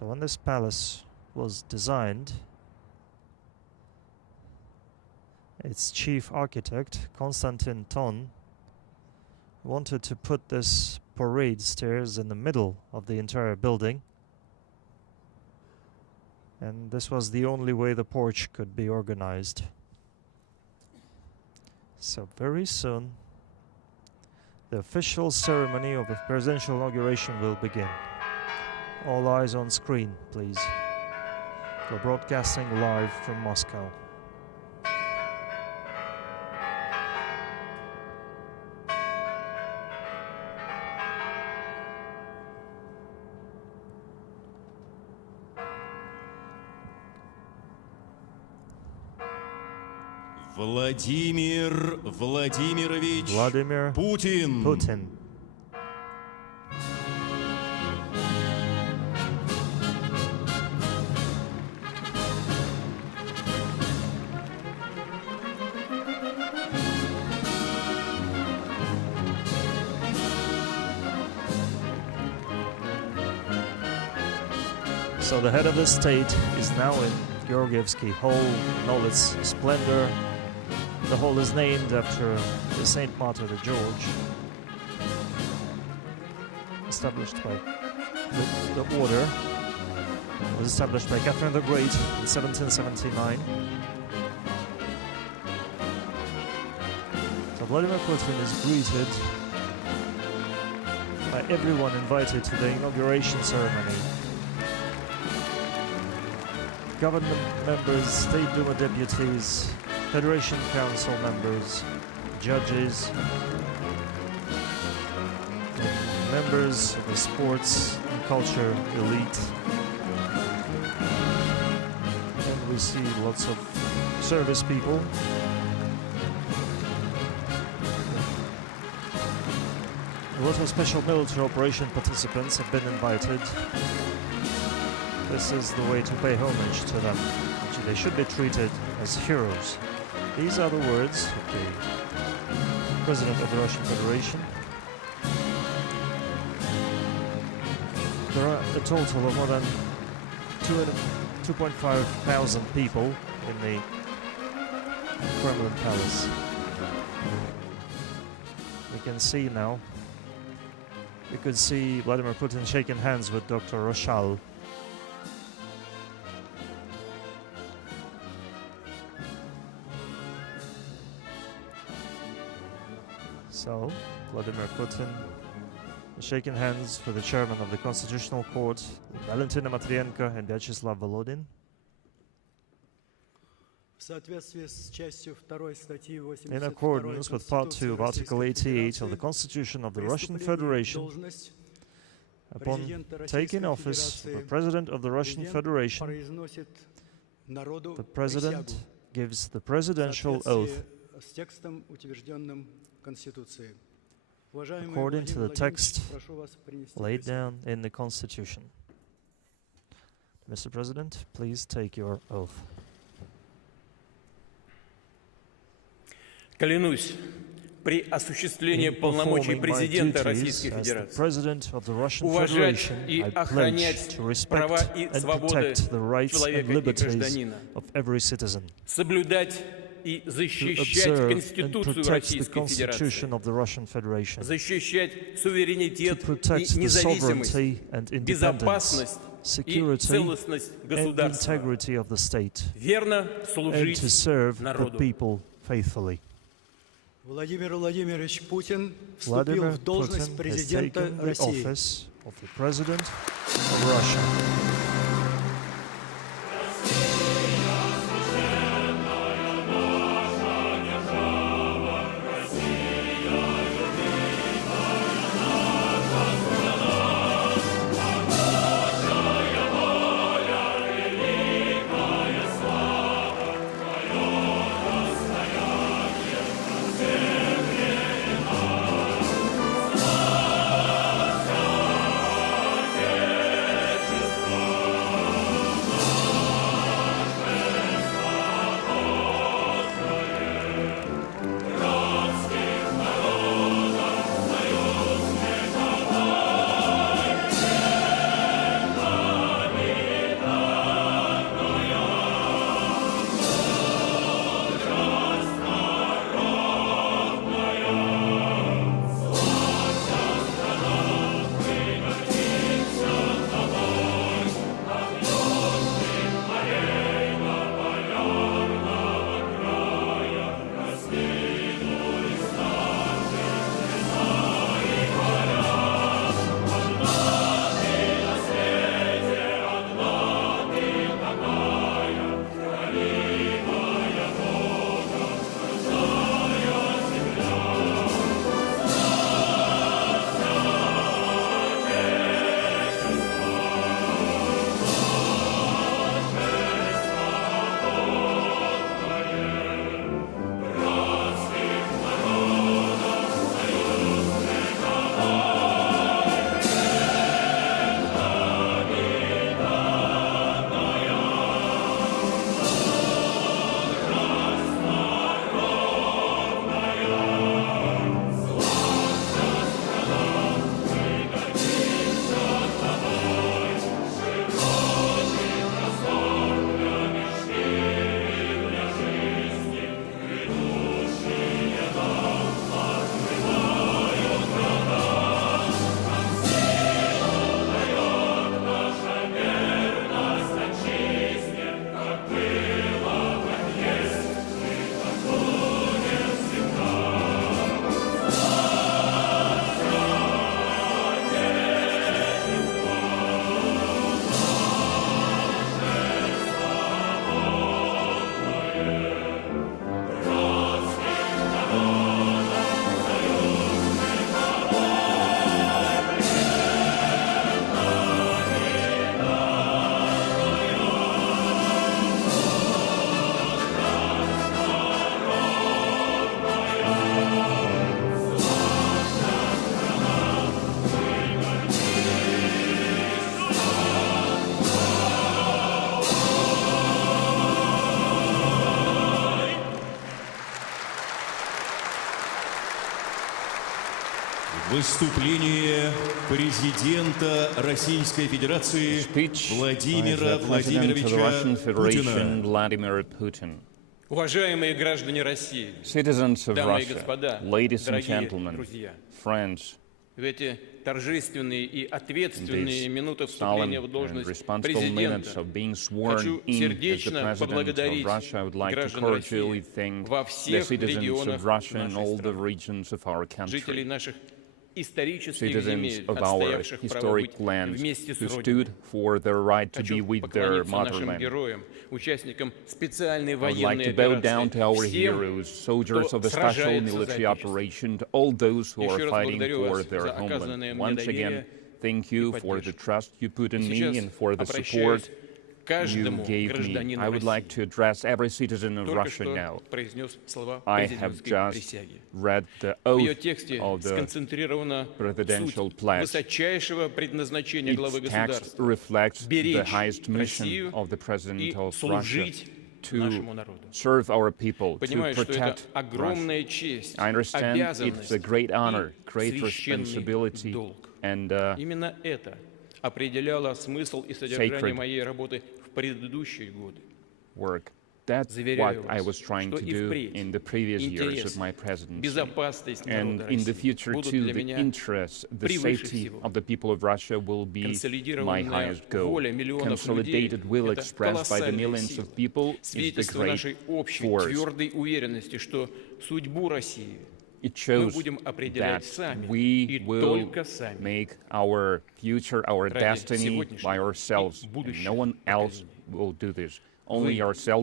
So when this palace was designed, its chief architect, Konstantin Ton, wanted to put this parade stairs in the middle of the entire building. And this was the only way the porch could be organized. So very soon, the official ceremony of the presidential inauguration will begin. All eyes on screen, please. We're broadcasting live from Moscow. Владимир Владимирович Putin. So the head of the state is now in Georgievsky Hall in all its splendor. The hall is named after the Saint Martyr the George, established by the order. It was established by Catherine the Great in 1779. So Vladimir Putin is greeted by everyone invited to the inauguration ceremony. Government members, State Duma deputies, Federation Council members, judges, members of the sports and culture elite. And we see lots of service people. A lot of special military operation participants have been invited. This is the way to pay homage to them. Actually, they should be treated as heroes. These are the words of the President of the Russian Federation. There are a total of more than 2.5 thousand people in the Kremlin Palace. We can see now, we could see Vladimir Putin shaking hands with Dr. Rochal. So, Vladimir Putin is shaking hands with the chairman of the Constitutional Court, Valentina Matvienko and Vyacheslav Volodin. In accordance with Part 2 of Article 88 of the Constitution of the Russian Federation, upon taking office of the President of the Russian Federation, the President gives the presidential oath according to the text laid down in the Constitution. Mr. President, please take your oath. Клянусь при осуществлении полномочий президента Российской Федерации уважать и охранять права и свободы человека и гражданина, соблюдать и защищать Конституцию Российской Федерации, защищать суверенитет и независимость, безопасность и целостность государства, верно служить народу. Владимир Владимирович Путин вступил в должность президента России. Выступление президента Российской Федерации Владимира Владимировича Путина. Уважаемые граждане России, дамы и господа, дорогие друзья, в эти торжественные и ответственные минуты вступления в должность президента хочу сердечно поблагодарить граждан России во всех регионах нашей страны, жителей наших исторических земель, отстоявших правовой вместе с Родиной. Хочу поклониться нашим героям, участникам специальной военной операции, всем, кто сражается за Отечество. Еще раз благодарю вас за оказанное мне доверие и поддержку. Сейчас обращаюсь к каждому гражданину России. Только что произнес слова президентской присяги. В ее тексте сконцентрирована суть высочайшего предназначения главы государства — беречь Россию и служить нашему народу. Понимаю, что это огромная честь, обязанность и священный долг. Именно это определяло смысл и содержание моей работы в предыдущие годы. Заверяю вас, что и впредь интерес, безопасность народа России будут для меня превыше всего. Консолидированная воля миллионов людей — это колоссальная сила, свидетельство нашей общей твердой уверенности, что судьбу России мы будем определять сами и только сами. Ради сегодняшнего и будущего поколения. Вы,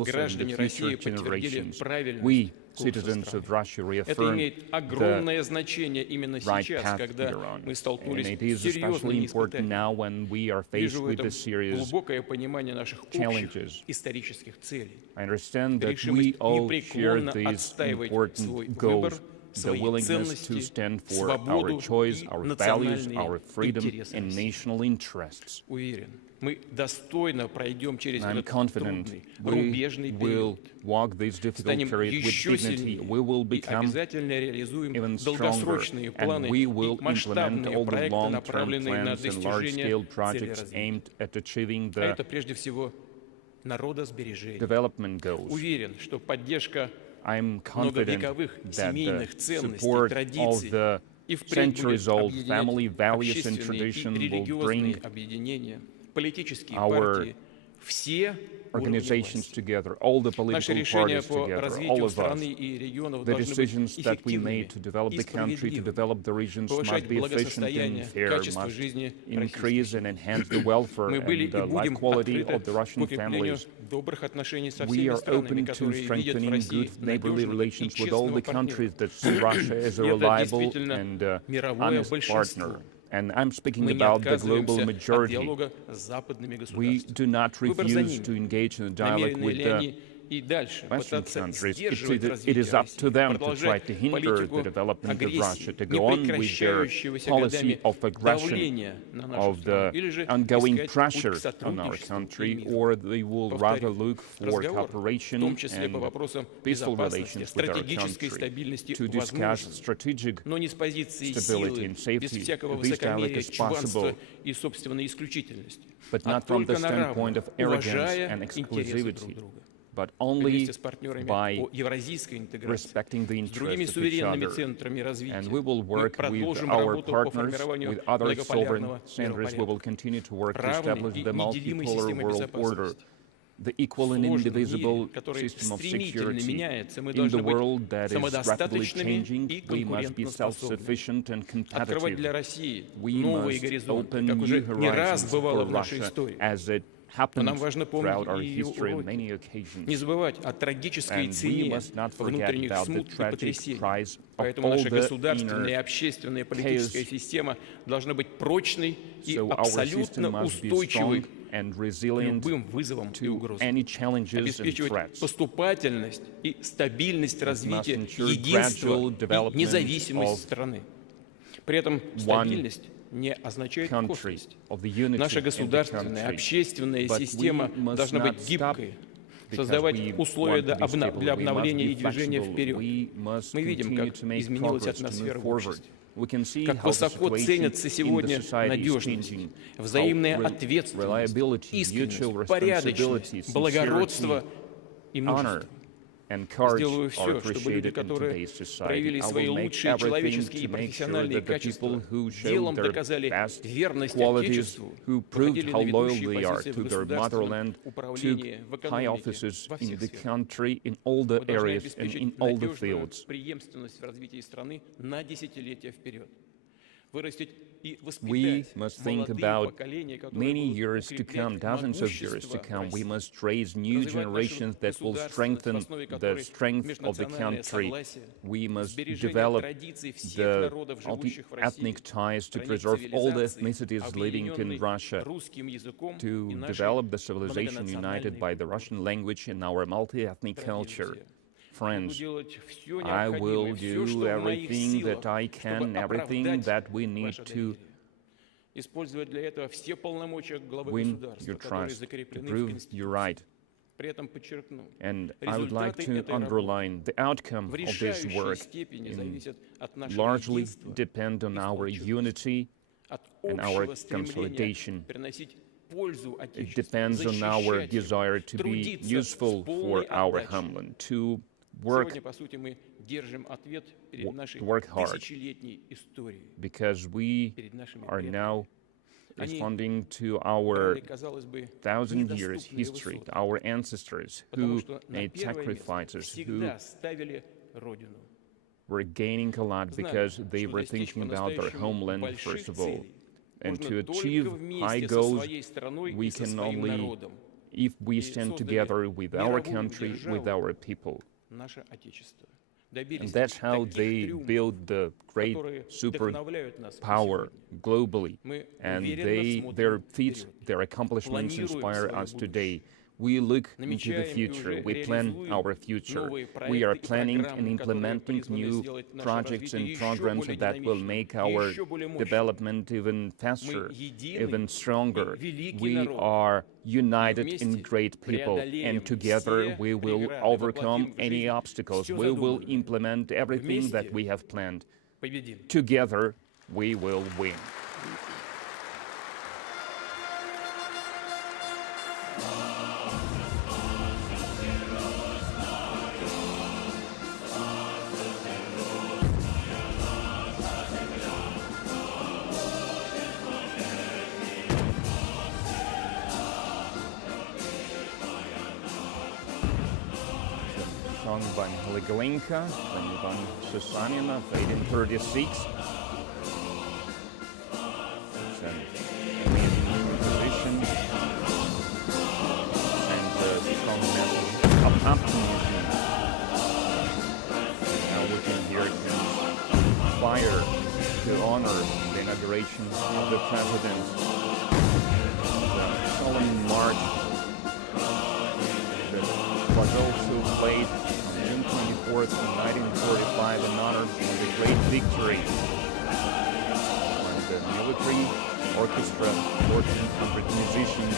граждане России, подтвердили правильность курса страны. Это имеет огромное значение именно сейчас, когда мы столкнулись с серьезными испытаниями. Вижу в этом глубокое понимание наших общих исторических целей. Решимость непреклонно отстаивать свой выбор, свои ценности, свободу и национальные интересы. Уверен, мы достойно пройдем через этот трудный, рубежный период, станем еще сильнее и обязательно реализуем долгосрочные планы и масштабные проекты, направленные на достижение цели развития. А это прежде всего народосбережение. Уверен, что поддержка многовековых семейных ценностей, традиций и впредь будет объединять общественные и религиозные объединения, политические партии, все уровни власти. Наши решения по развитию страны и регионов должны быть эффективными и справедливыми, повышать благосостояние, качество жизни россиян. Мы были и будем открыты к укреплению добрых отношений со всеми странами, которые видят в России надежного и честного партнера. Это действительно мировое большинство. Мы не отказываемся от диалога с западными государствами. Выбор за ними. Намерены ли они и дальше пытаться сдерживать развитие России, продолжать политику агрессии, непрекращающегося годами давления на нашу страну, или же искать путь к сотрудничеству и миру. Повторю, разговор, в том числе по вопросам безопасности, стратегической стабильности возможен, но не с позиции силы, без всякого высокомерия, чванства и собственной исключительности, а только на равных, уважая интересы друг друга. Вместе с партнерами по евразийской интеграции, с другими суверенными центрами развития, мы продолжим работу по формированию многополярного миропорядка, равной и неделимой системы безопасности. В сложном мире, который стремительно меняется, мы должны быть самодостаточными и конкурентоспособными. Открывать для России новые горизонты, как уже не раз бывало в нашей истории. Но нам важно помнить и ее уроки. Не забывать о трагической цене внутренних смут и потрясений. Поэтому наша государственная и общественная политическая система должна быть прочной и абсолютно устойчивой к любым вызовам и угрозам. Обеспечивать поступательность и стабильность развития, единство и независимость страны. При этом стабильность не означает косность. Наша государственная, общественная система должна быть гибкой, создавать условия для обновления и движения вперед. Мы видим, как изменилась атмосфера в обществе. We can see как how the высоко situation ценятся in the сегодня society is надежность, changing, взаимная how ответственность, reliability, искренность, mutual порядочность, responsibility, благородство и honor, мужество. and courage Сделаю are все, чтобы люди, appreciated in которые today's society. проявили I свои will make лучшие everything человеческие и to make sure профессиональные that the people качества, who show делом their доказали best верность qualities, Отечеству, who proved выходили how на loyal ведущие they are позиции в to their государственном motherland, took управлении, в high экономике, offices во in всех the сферах. country, in all the Мы должны areas and обеспечить in all the надежную fields. преемственность в развитии страны на десятилетия вперед. Вырастить и We воспитать must think молодые about поколения, которые many будут years to come, укреплять dozens of years to могущество come. We России. must raise new Развивать нашу generations that will государственность, в strengthen основе the которой strength of the межнациональное country. согласие, We must сбережение develop традиций всех the народов, живущих в России, ethnic ties to стране preserve all the цивилизации, ethnicities living in объединенной Russia, русским языком и to нашей develop the civilization united многонациональной by the Russian language and our multi-ethnic culture. друзья. Буду Friends, делать все I will необходимое, все, do что в моих everything силах, that I can, чтобы everything оправдать that we need ваше to доверие. Использовать для этого все полномочия главы win государства, your которые trust, to закреплены в prove Конституции. your right. При этом подчеркну, And I would like результаты to этой работы underline the outcome в of this решающей work степени зависят от нашего largely единства, depend on our unity от and our общего стремления consolidation. приносить пользу It Отечеству, depends on our защищать его, desire to be трудиться useful с полной for our отдачей. homeland, to work Сегодня, по сути, мы держим ответ перед нашей work hard. тысячелетней историей, because we перед нашими are предками. now Они responding to our брали, казалось бы, 1,000 years недоступные history, высоты, our ancestors потому who что на made первое место sacrifices, who всегда ставили Родину. were gaining a lot Знали, because they что were достичь thinking about their по-настоящему homeland, больших first of all. целей And можно to только achieve high вместе со goals, своей страной we и со can своим only народом. if we И stand создали together with our мировую country, with державу, our people. Наше Отечество. And Добились that's how таких they триумфов, build the great которые super вдохновляют нас power сегодня. globally, Мы and уверенно their смотрим feats, вперед. their accomplishments Планируем inspire свое us будущее. today. We look into the Намечаем и future, уже we plan реализуем our future. новые We are проекты и planning and программы, которые implementing призваны new сделать наше projects развитие and еще programs более that will динамичным, make our еще более мощным. development even faster, Мы единый even stronger. и великий We народ. are united вместе in great people, преодолеем and together все we will преграды, overcome воплотим в any жизнь obstacles. всё We will задуманное. implement everything that Вместе we have planned. Победим. Together we will win. Song by Legalenka, from Ivan Susanina, 1836. It's an amazing composition and a strong message of optimism. Now we can hear it in fire to honor the inauguration of the president. The solemn march that was also played June 24th, 1945, in honor of the great victory when the military orchestra, 1,400 musicians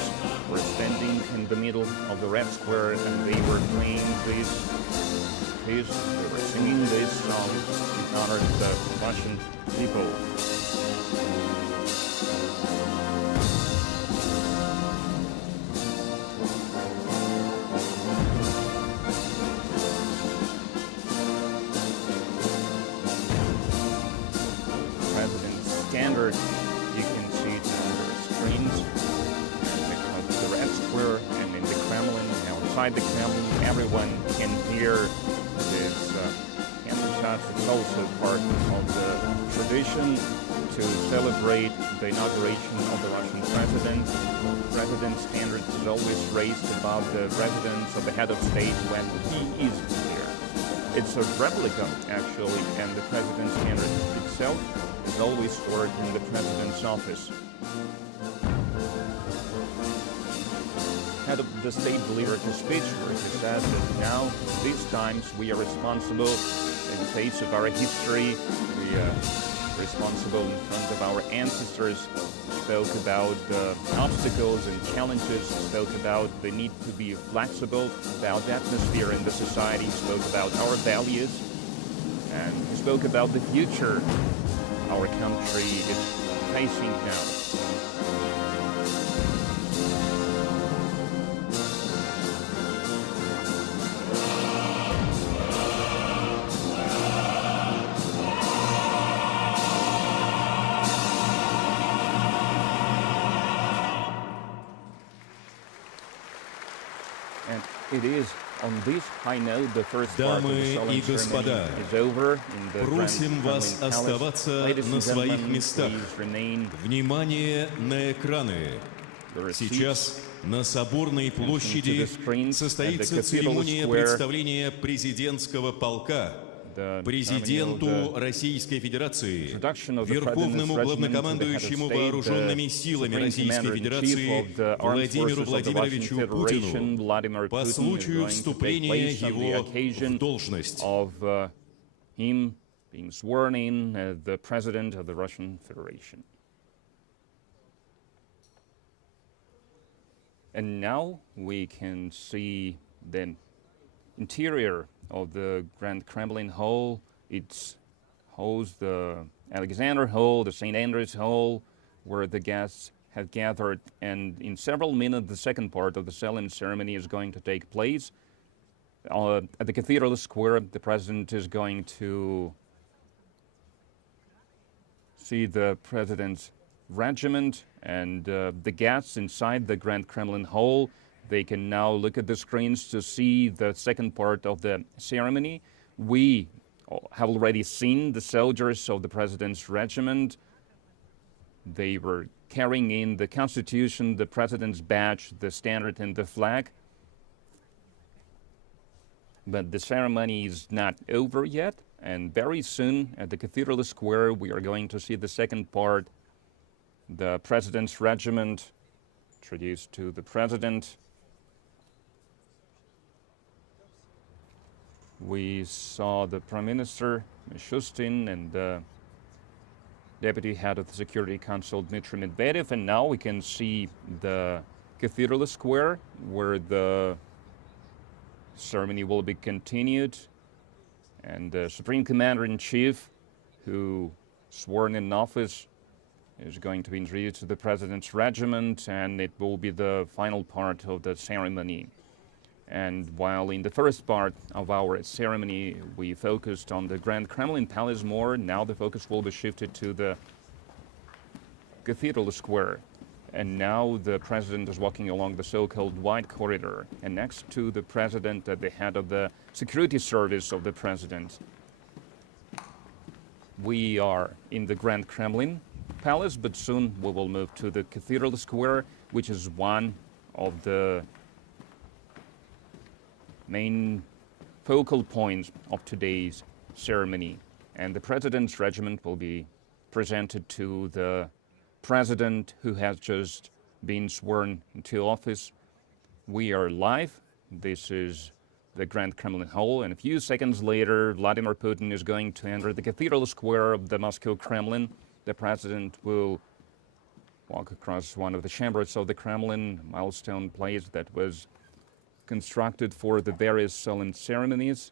were standing in the middle of the Red Square, and they were playing they were singing this song in honor of the Russian people. Standard, you can see it on the screens of the Red Square and in the Kremlin. Outside the Kremlin, everyone can hear this canto. It's also part of the tradition to celebrate the inauguration of the Russian president. President's standard is always raised above the residence of the head of state when he is here. It's a replica, actually, and the president's standard itself is always stored in the president's office. Head of the state delivered a speech where he said that now, these times, we are responsible in the face of our history. We are responsible in front of our ancestors. Spoke about the obstacles and challenges. Spoke about the need to be flexible, about the atmosphere in the society. Spoke about our values, and he spoke about the future. our country is facing now. And it is on this high note the first part of the solemn ceremony is over in the Grand Просим вас Kremlin Palace. оставаться Ladies на and своих gentlemen, местах. please remain. Внимание на экраны. Your Сейчас на Соборной to the площади screens at the состоится Cathedral церемония Square. представления президентского полка президенту Российской Федерации, Верховному главнокомандующему вооруженными силами Российской Федерации Владимиру Владимировичу Путину по случаю вступления его в должность. Him being sworn in as the President of the Russian Federation. And now we can see the interior of the Grand Kremlin Hall. It holds the Alexander Hall, the St. Andrew's Hall, where the guests have gathered. And in several minutes, the second part of the solemn ceremony is going to take place. At the Cathedral Square, the President is going to see the President's regiment and the guests inside the Grand Kremlin Hall. They can now look at the screens to see the second part of the ceremony. We have already seen the soldiers of the President's regiment. They were carrying in the Constitution, the President's badge, the standard, and the flag. But the ceremony is not over yet, and very soon at the Cathedral Square we are going to see the second part. The President's regiment introduced to the President. We saw the Prime Minister, Mishustin, and the Deputy Head of the Security Council, Dmitry Medvedev, and now we can see the Cathedral Square, where the ceremony will be continued, and the Supreme Commander-in-Chief, who sworn in office, is going to be introduced to the President's regiment, and it will be the final part of the ceremony. And while in the first part of our ceremony we focused on the Grand Kremlin Palace more, now the focus will be shifted to the Cathedral Square. And now the President is walking along the so-called White Corridor. And next to the President, at the head of the security service of the President, we are in the Grand Kremlin Palace, but soon we will move to the Cathedral Square, which is one of the main focal points of today's ceremony. And the President's regiment will be presented to the President, who has just been sworn into office. We are live. This is the Grand Kremlin Hall, and a few seconds later Vladimir Putin is going to enter the Cathedral Square of the Moscow Kremlin. The President will walk across one of the chambers of the Kremlin, a milestone place that was constructed for the various solemn ceremonies.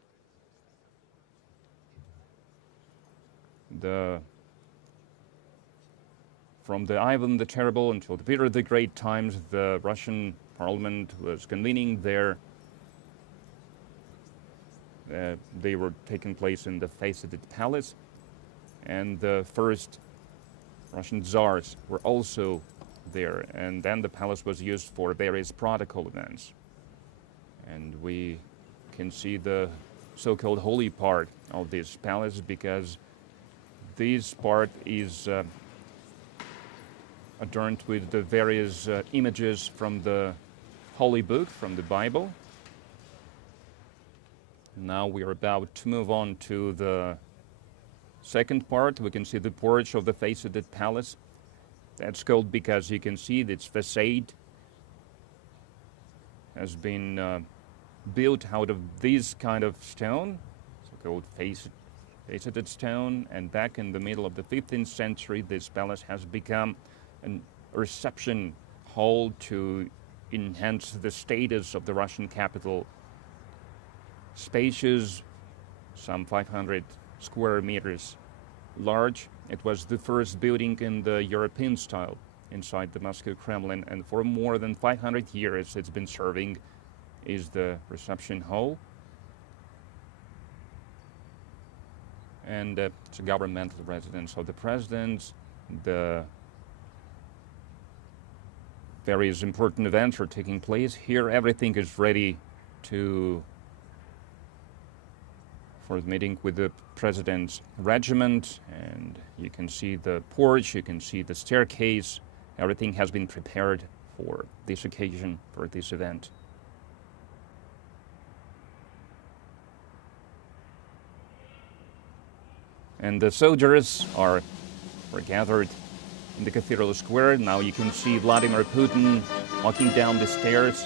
From the Ivan the Terrible until the Peter the Great times, the Russian Parliament was convening there. They were taking place in the Faceted Palace, and the first Russian czars were also there, and then the palace was used for various protocol events. And we can see the so-called holy part of this palace, because this part is adorned with the various images from the Holy Book, from the Bible. Now we are about to move on to the second part. We can see the porch of the Faceted Palace. That's called because you can see its facade has been built out of this kind of stone, so-called faceted stone. And back in the middle of the 15th century, this palace has become a reception hall to enhance the status of the Russian capital. Spacious, some 500 square meters, large. It was the first building in the European style inside the Moscow Kremlin, and for more than 500 years it's been serving as the reception hall. And it's a governmental residence of the president. The various important events are taking place here. Everything is ready for the meeting with the president's regiment, and you can see the porch, you can see the staircase. Everything has been prepared for this occasion, for this event. And the soldiers were gathered in the cathedral square. Now you can see Vladimir Putin walking down the stairs.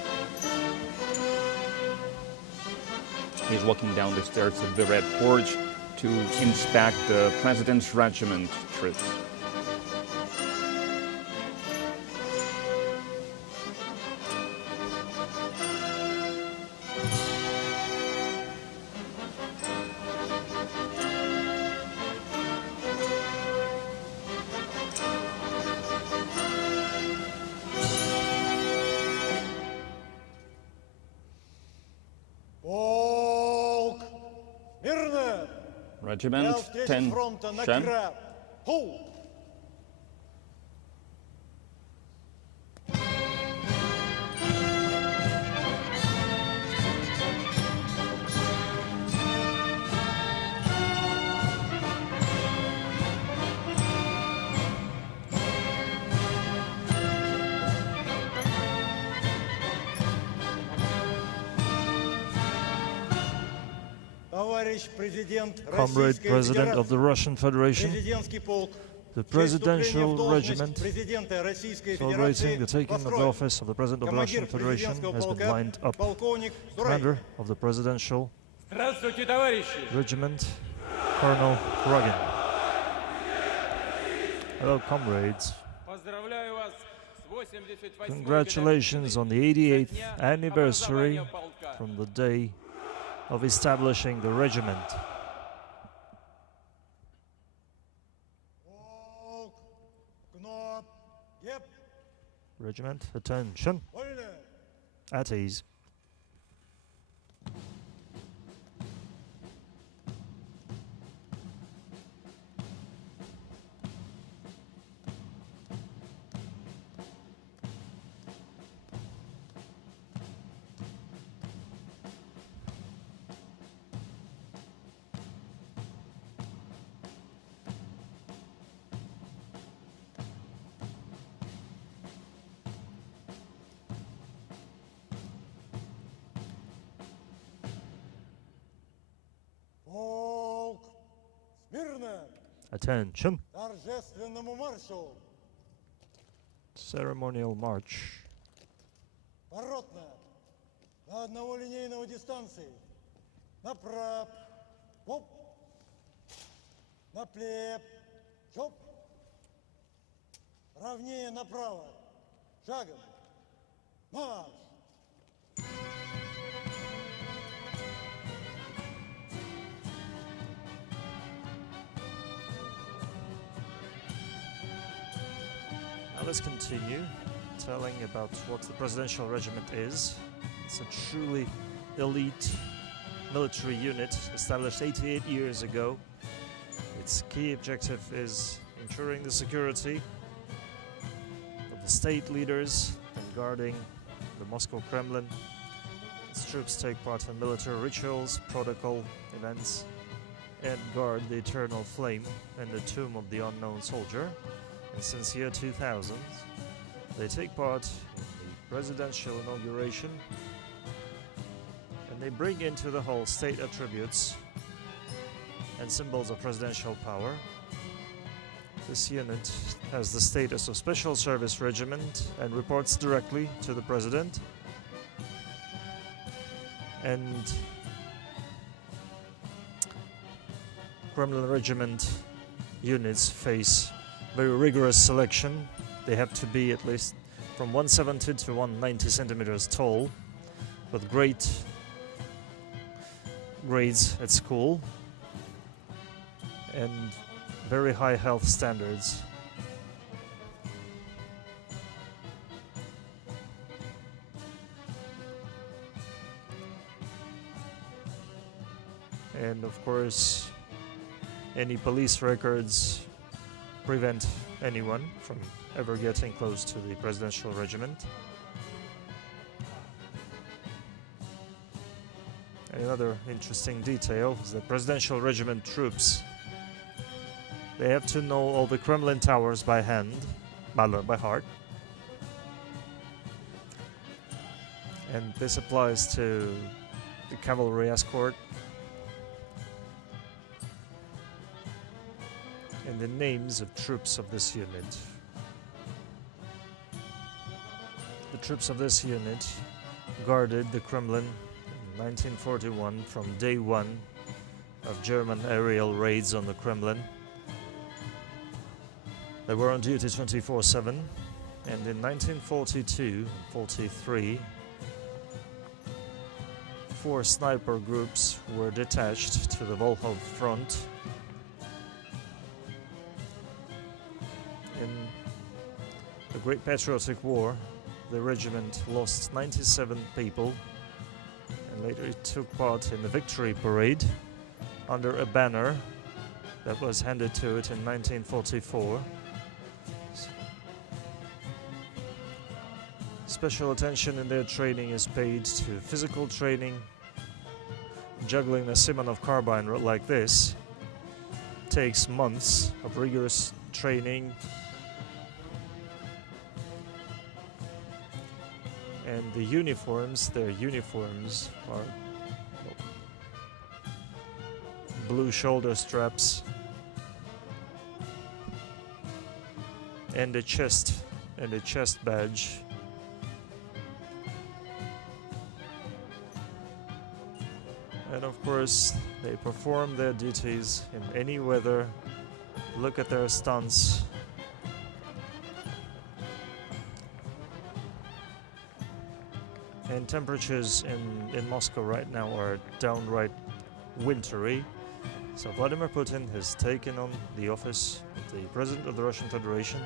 He's walking down the stairs of the Red Porch to inspect the president's regiment troops. Regiment 10, Shem. Comrade President of the Russian Federation, the Presidential Regiment celebrating the taking of the office of the President of the Russian Federation has been lined up. Commander of the Presidential Regiment, Colonel Rugin. Hello, comrades. Congratulations on the 88th anniversary from the day of establishing the regiment. Regiment, attention. At ease. Attention. Ceremonial march. На одного линейного дистанции. Направо. Хоп. Наплеп. Хоп. Равнее направо. Шагом. Марш. Now let's continue telling about what the Presidential Regiment is. It's a truly elite military unit established 88 years ago. Its key objective is ensuring the security of the state leaders and guarding the Moscow Kremlin. Its troops take part in military rituals, protocol events, and guard the eternal flame and the tomb of the unknown soldier. And since year 2000, they take part in the presidential inauguration, and they bring into the whole state attributes and symbols of presidential power. This unit has the status of Special Service Regiment and reports directly to the President. And Kremlin Regiment units face very rigorous selection. They have to be at least from 170 to 190 centimeters tall, with great grades at school. And very high health standards. And of course, any police records prevent anyone from ever getting close to the presidential regiment. Another interesting detail is that presidential regiment troops, they have to know all the Kremlin towers by hand, by heart. And this applies to the cavalry escort. And the names of troops of this unit. The troops of this unit guarded the Kremlin in 1941 from day one of German aerial raids on the Kremlin. They were on duty 24/7, and in 1942-43, 4 sniper groups were detached to the Volkhov front. In the Great Patriotic War, the regiment lost 97 people, and later it took part in the Victory Parade under a banner that was handed to it in 1944. Special attention in their training is paid to physical training. Juggling a Simonov carbine like this takes months of rigorous training. And the uniforms, their uniforms are blue shoulder straps and a chest badge. And of course, they perform their duties in any weather. Look at their stunts. And temperatures in Moscow right now are downright wintry. So Vladimir Putin has taken on the office of the President of the Russian Federation.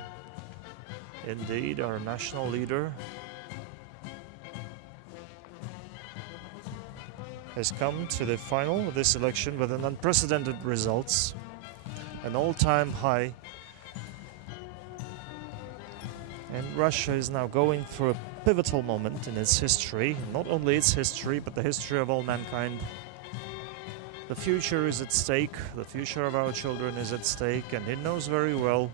Indeed, our national leader has come to the final of this election with an unprecedented results, an all-time high. And Russia is now going through a pivotal moment in its history, not only its history, but the history of all mankind. The future is at stake, the future of our children is at stake, and it knows very well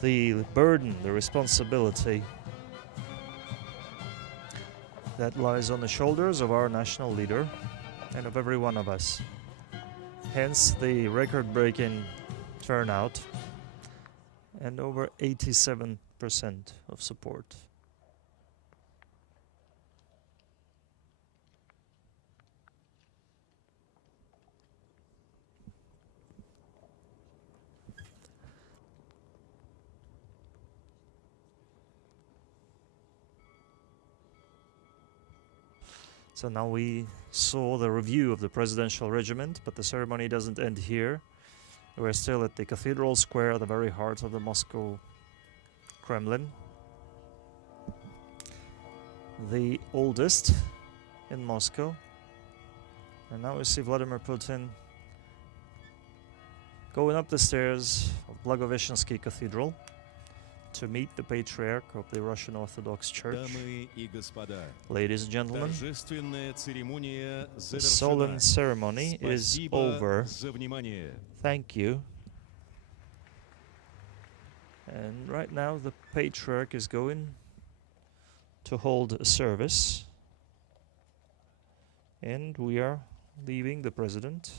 the burden, the responsibility that lies on the shoulders of our national leader and of every one of us. Hence the record-breaking turnout and over 87% of support. So now we saw the review of the presidential regiment, but the ceremony doesn't end here. We're still at the Cathedral Square, at the very heart of the Moscow Kremlin. The oldest in Moscow. And now we see Vladimir Putin going up the stairs of Blagoveshensky Cathedral to meet the Patriarch of the Russian Orthodox Church. Ladies and gentlemen, the solemn ceremony is over. Thank you. And right now the Patriarch is going to hold a service. And we are leaving the President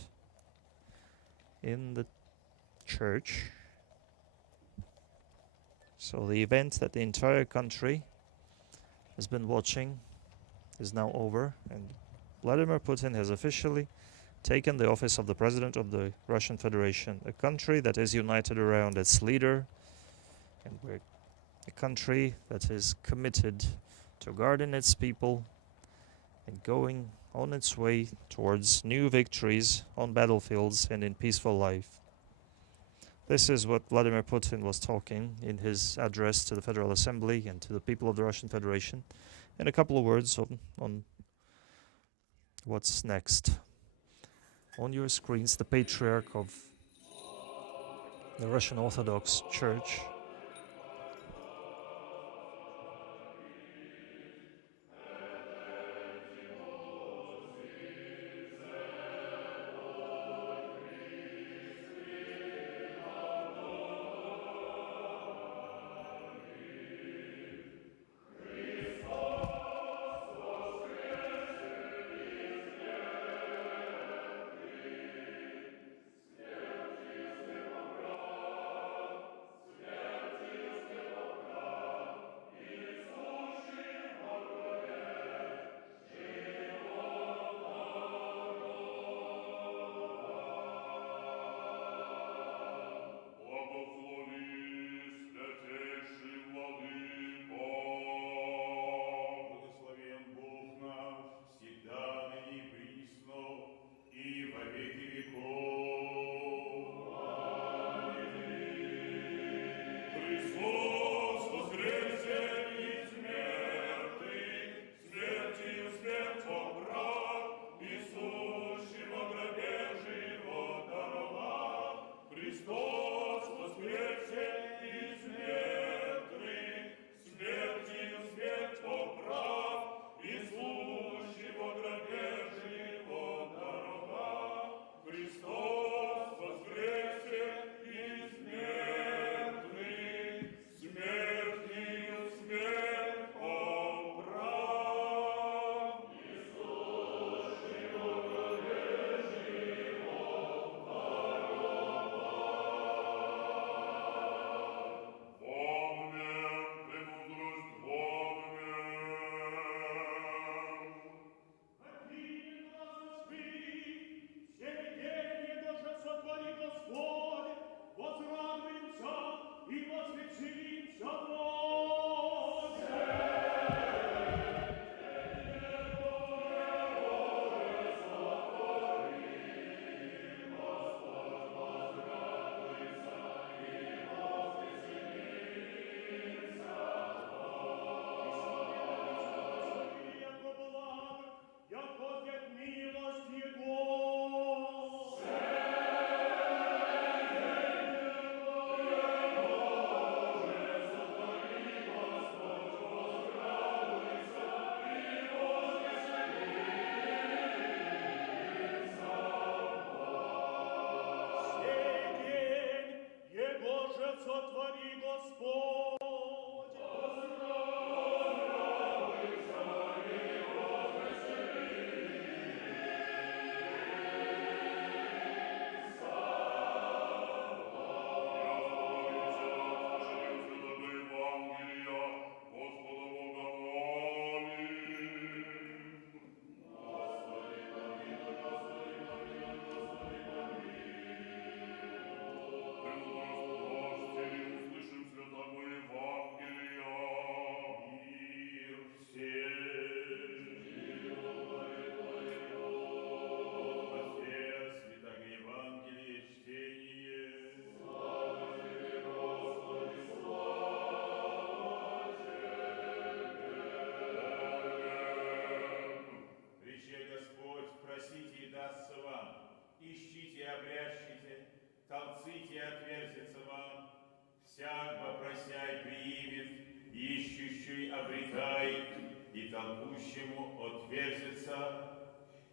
in the church. So the event that the entire country has been watching is now over, and Vladimir Putin has officially taken the office of the President of the Russian Federation, a country that is united around its leader, and we're a country that is committed to guarding its people and going on its way towards new victories on battlefields and in peaceful life. This is what Vladimir Putin was talking in his address to the Federal Assembly and to the people of the Russian Federation. In a couple of words on what's next. On your screens, the Patriarch of the Russian Orthodox Church,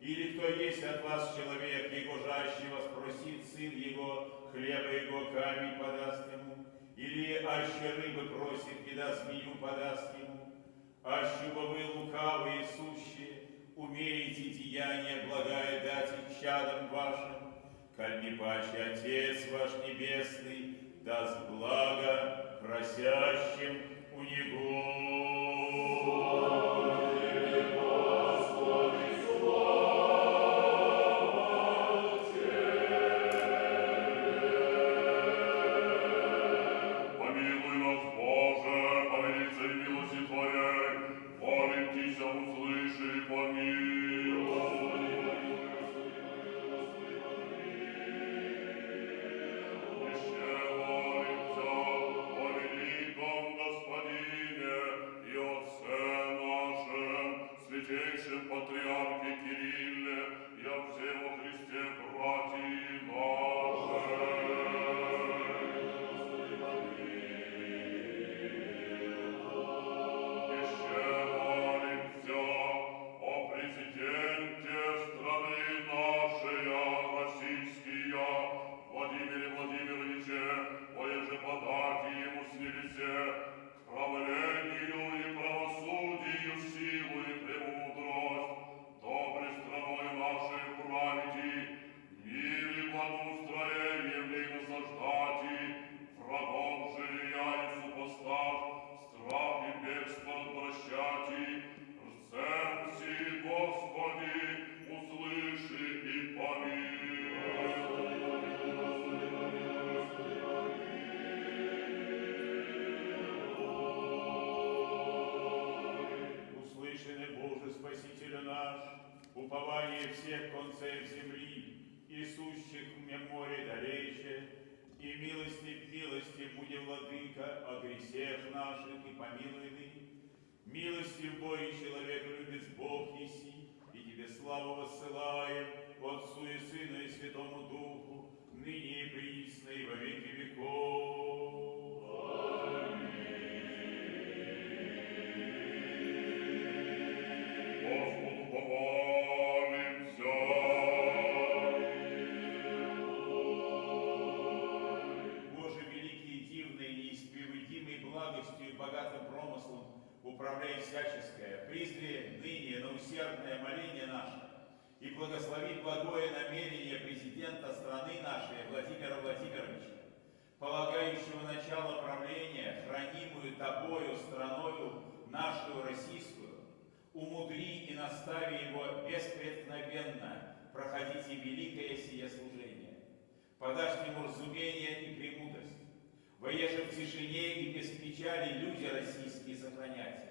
Или кто есть от вас человек, его жащего, спросит сын его, хлеба его камень подаст ему, или аще рыбы просит, и да змею подаст ему, аще бы вы лукавые сущие, умеете деяния благая дать и чадам вашим, коль не паче Отец ваш Небесный даст благо просящим у Него. Еще Боже, Спасителю наш, упование всех концев земли и сущих в море далече, и милости буде, Владыка, о грехах наших и помилуй ныне. Милостив Бог и человека любец Бог еси, и Тебе славу воссылаем, Отцу и Сыну и Святому Духу, ныне и присно и во веки веков. Господу помолимся. Боже, великий, дивный, неисповедимый благостью и богатым промыслом, управляй всяческое, призри ныне на усердное моление наше и благослови благое намерение президента страны нашей Владимира Владимировича, полагающего начало правления, хранимую Тобою страною нашу российскую, умудри и настави его беспреткновенно проходить и великое сие служение. Подашь ему разумение и премудрость, воеже в тишине и без печали люди российские сохранять,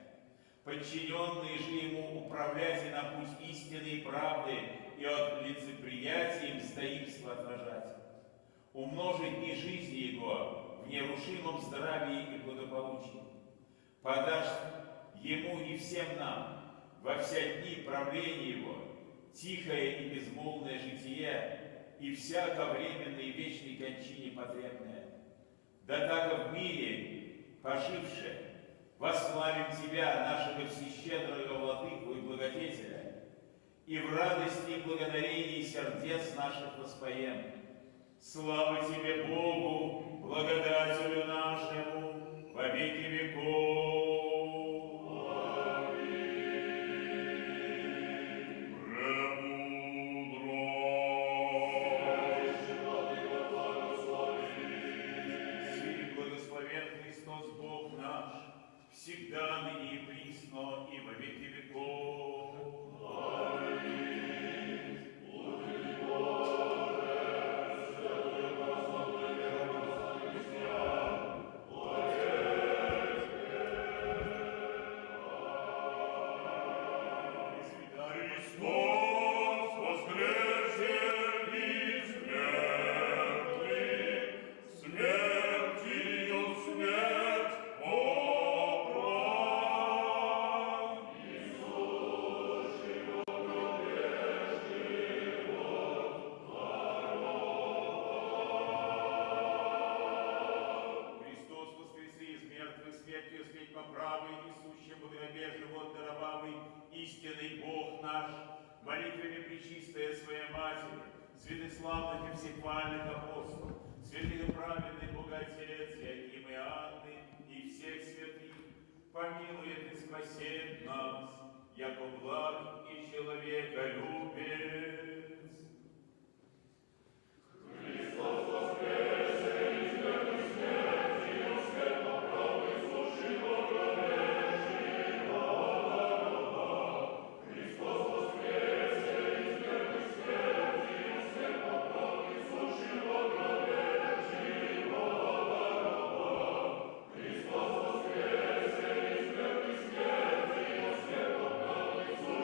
подчиненные же ему управлять и на путь истины и правды и от лицеприятия им стоимства отражать. Умножить дни жизни его в нерушимом здравии и благополучии. Подашь ему и всем нам во все дни правления его тихое и безмолвное житие и всяковременной и вечной кончине потребное. Да так в мире, поживше, восславим Тебя, нашего всещедрого Владыку и Благодетеля, и в радости и благодарении сердец наших воспоем. Слава Тебе, Богу, благодателю нашему, во веки веков. Всегда, ныне и присно, и во веки веков. Аминь. Благодари Боже, святой Господи, Христиан, Отец, Пресвятая Христос, воскресе из мертвых, смертью смерть истинный Бог наш, молитвами пречистая Своя Матерь, святославных и всехвальных апостолов, святых и праведных Богоотец, Иаким и Анны, и всех святых, помилует и спасет нас, яко благ и человеколюбец. Христос воскресе из мертвых смерти, и свет по правой слушай Христос воскресе из мертвых смерти, и свет по правой слушай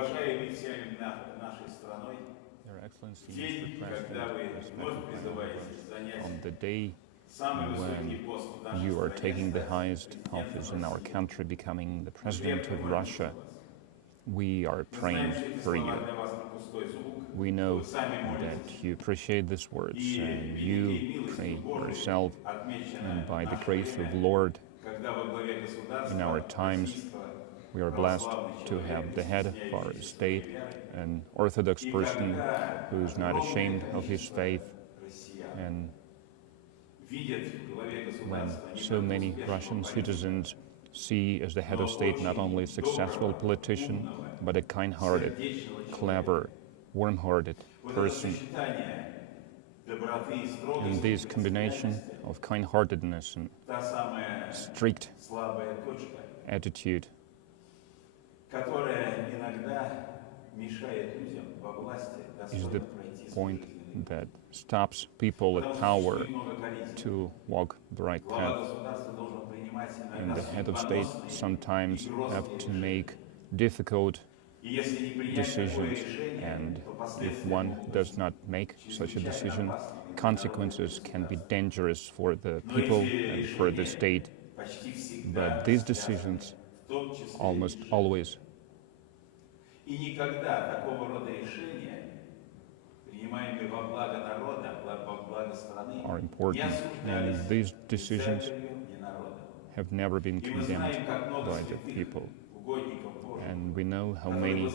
Your Excellency, Mr. President, respected members, on the day when you are taking the highest office in our country, becoming the President of Russia, we are praying for you. We know that you appreciate these words, and you pray yourself, and by the grace of the Lord, in our times, we are blessed to have the head of our state, an Orthodox person who is not ashamed of his faith. And when so many Russian citizens see as the head of state not only a successful politician, but a kind-hearted, clever, warm-hearted person, and this combination of kind-heartedness and strict attitude is the point that stops people at power to walk the right path. And the head of state sometimes have to make difficult decisions, and if one does not make such a decision, consequences can be dangerous for the people and for the state. But these decisions almost always are important, and these decisions have never been condemned by the people. And we know how many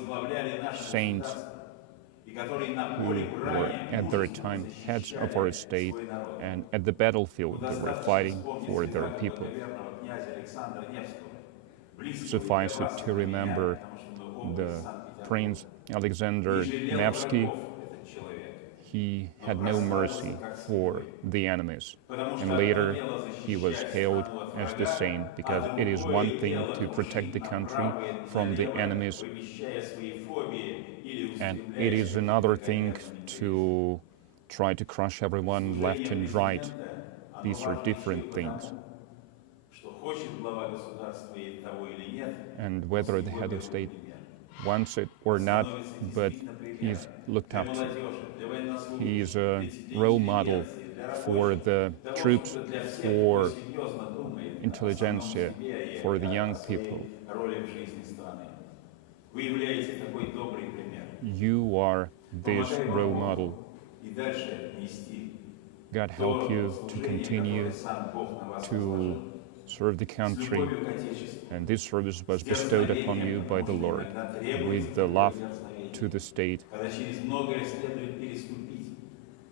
saints who were at their time heads of our state, and at the battlefield they were fighting for their people. Suffice it to remember the Prince Alexander Nevsky. He had no mercy for the enemies, and later he was hailed as the saint, because it is one thing to protect the country from the enemies, and it is another thing to try to crush everyone left and right. These are different things. And whether the head of state wants it or not, but he's looked up to. He is a role model for the troops, for intelligentsia, for the young people. You are this role model. God help you to continue to serve the country, and this service was bestowed upon you by the Lord with the love to the state.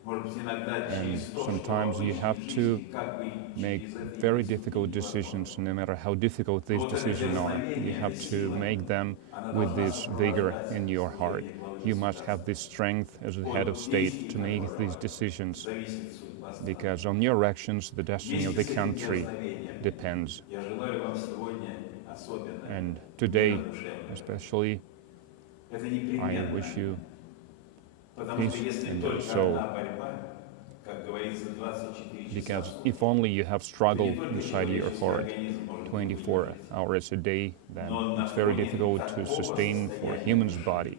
And sometimes you have to make very difficult decisions, no matter how difficult these decisions are. You have to make them with this vigor in your heart. You must have this strength as the head of state to make these decisions, because on your actions the destiny of the country depends. And today, especially, I wish you peace in your soul, because if only you have struggle inside your heart 24 hours a day, then it's very difficult to sustain for a human's body.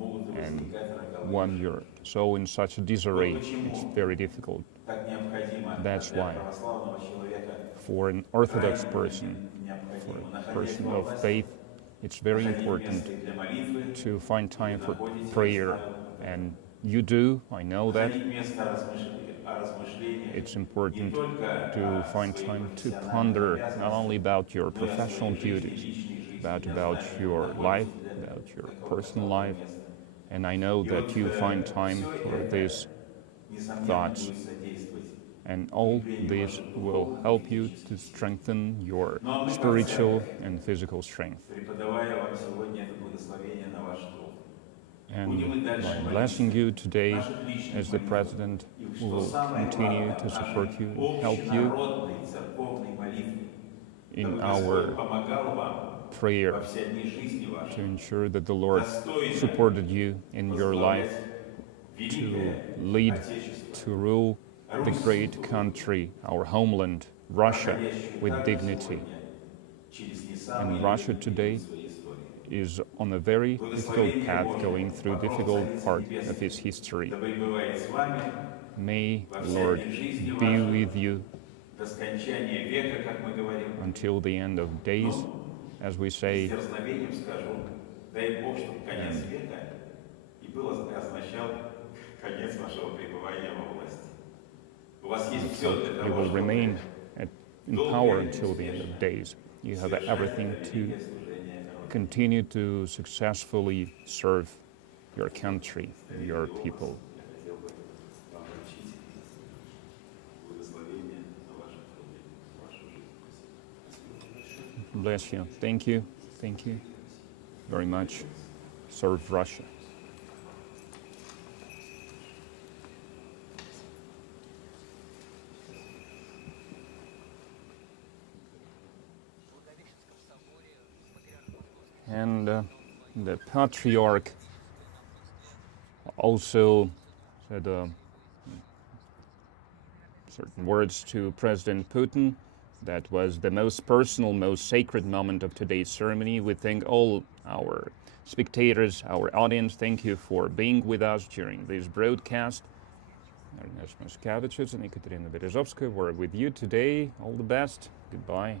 And when you're so in such a disarray, it's very difficult. That's why for an Orthodox person, for a person of faith, it's very important to find time for prayer. And you do, I know that. It's important to find time to ponder not only about your professional duties, but about your life, about your personal life. And I know that you find time for these thoughts. And all this will help you to strengthen your spiritual and physical strength. And by blessing you today as the President, we will continue to support you and help you in our prayer to ensure that the Lord supported you in your life to lead, to rule the great country, our homeland, Russia, with dignity. And Russia today is on a very difficult path, going through a difficult part of his history. May the Lord be with you until the end of days, as we say. You will remain in power until the end of days. You have everything to continue to successfully serve your country and your people. Bless you. Thank you. Thank you very much. Serve Russia. And the Patriarch also said certain words to President Putin. That was the most personal, most sacred moment of today's ceremony. We thank all our spectators, our audience. Thank you for being with us during this broadcast. Ernest Moskavicius and Ekaterina Berezovskaya were with you today. All the best. Goodbye.